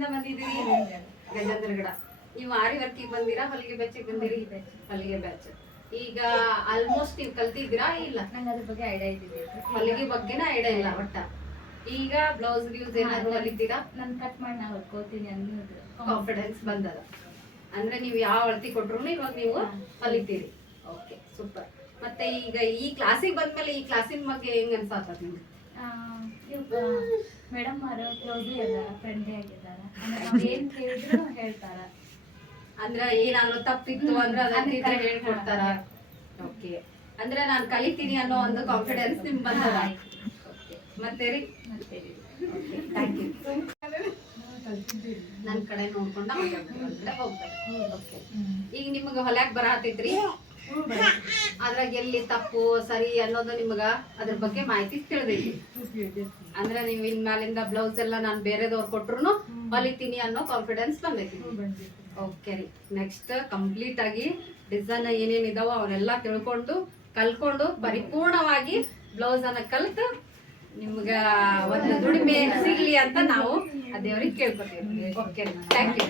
ಎಲ್ಲಿಂದ ಬಂದಿದ್ದೀರಿ? ಗಜೇಂದ್ರ ಗಿಡ. ನೀವು ಆರಿ ವರ್ಕಿಗೆ ಬಂದಿರಾ, ಹೊಲಿಗೆ ಬ್ಯಾಚಿಗೆ ಬಂದಿರಿ? ಹೊಲಿಗೆ ಬ್ಯಾಚ್. ಈಗ ಆಲ್ಮೋಸ್ಟ್ ನೀವು ಕಲ್ತಿದ್ದೀರಾ ಇಲ್ಲ? ನಂಗೆ ಅದ್ರ ಬಗ್ಗೆ ಐಡಿಯಾ ಇದ್ದಿದೆ. ಹೊಲಿಗೆ ಬಗ್ಗೆನ ಐಡಿಯಾ ಇಲ್ಲ ಒಟ್ಟ. ಈಗ ಬ್ಲೌಸ್ ಯೂಸ್ ಏನಾದ್ರು ಹೊಲಿತೀರಾ? ನಾನು ಕಟ್ ಮಾಡಿ ನಾ ಹೊಲ್ಕೋತೀನಿ ಅನ್ನೋದು ಕಾನ್ಫಿಡೆನ್ಸ್ ಬಂದದ. ಅಂದ್ರೆ ನೀವು ಯಾವ ಅಳತಿ ಕೊಟ್ರು ಇವಾಗ ನೀವು ಹೊಲಿತೀರಿ. Okay, super. ಮತ್ತೆ ಈಗ ಈ ಕ್ಲಾಸಿಗೆ ಬಂದ್ಮೇಲೆ ಈ ಕ್ಲಾಸಿನ ಬಗ್ಗೆ ಹೆಂಗ್ ಅನ್ಸಾತ ನಿಮ್ಗೆ? ಮೇಡಮ್ ಅವರು ಕ್ಲೋಸ್ಲಿ ಇದಾರ, ಫ್ರೆಂಡ್ಲಿ ಆಗಿದಾರ. ನಾವು ಏನ್ ಕೇಳಿದ್ರು ಹೇಳ್ತಾರ. ಅಂದ್ರೆ ಏನಾದ್ರು ತಪ್ಪಿತ್ತು ಅಂದ್ರೆ ಅದನ್ನ ಹೇಳ್ಕೊಡ್ತಾರ. ಓಕೆ, ಅಂದ್ರೆ ನಾನು ಕಲಿತೀನಿ ಅನ್ನೋ ಒಂದು ಕಾನ್ಫಿಡೆನ್ಸ್ ನಿಮ್ಗೆ ಬಂದದ. ಮತ್ತೆ ರೀ ಥ್ಯಾಂಕ್ ಯು. ನನ್ನ ಕಡೆ ನೋಡ್ಕೊಂಡ ಹೋಗ್ತಾರೆ. ಓಕೆ, ಈಗ ನಿಮ್ಗೆ ಹೊಲ್ಯಾಕ್ ಬರತೈತ್ರಿ? ಅದ್ರಾಗ ಎಲ್ಲಿ ತಪ್ಪು ಸರಿ ಅನ್ನೋದು ನಿಮ್ಗ ಅದ್ರ ಬಗ್ಗೆ ಮಾಹಿತಿ ತಿಳಿದೈತಿ. ಅಂದ್ರೆ ನೀವು ಇನ್ಮ್ಯಾಲಿಂದ ಬ್ಲೌಸ್ ಎಲ್ಲ ನಾನು ಬೇರೆದವ್ರು ಕೊಟ್ರು ಹೊಲಿತೀನಿ ಅನ್ನೋ ಕಾನ್ಫಿಡೆನ್ಸ್ ಬಂದೈತಿ. ಓಕೆ ರೀ, ನೆಕ್ಸ್ಟ್ ಕಂಪ್ಲೀಟ್ ಆಗಿ ಡಿಸೈನ್ ಏನೇನ್ ಇದಾವೋ ಅವನ್ನೆಲ್ಲ ತಿಳ್ಕೊಂಡು ಕಲ್ಕೊಂಡು ಪರಿಪೂರ್ಣವಾಗಿ ಬ್ಲೌಸ್ ಅನ್ನ ಕಲ್ತು ನಿಮ್ಗ ಒಂದು ದುಡಿಮೆ ಸಿಗ್ಲಿ ಅಂತ ನಾವು ಆ ದೇವ್ರಿಗೆ ಕೇಳ್ಕೊತೀವಿ. Okay, thank you.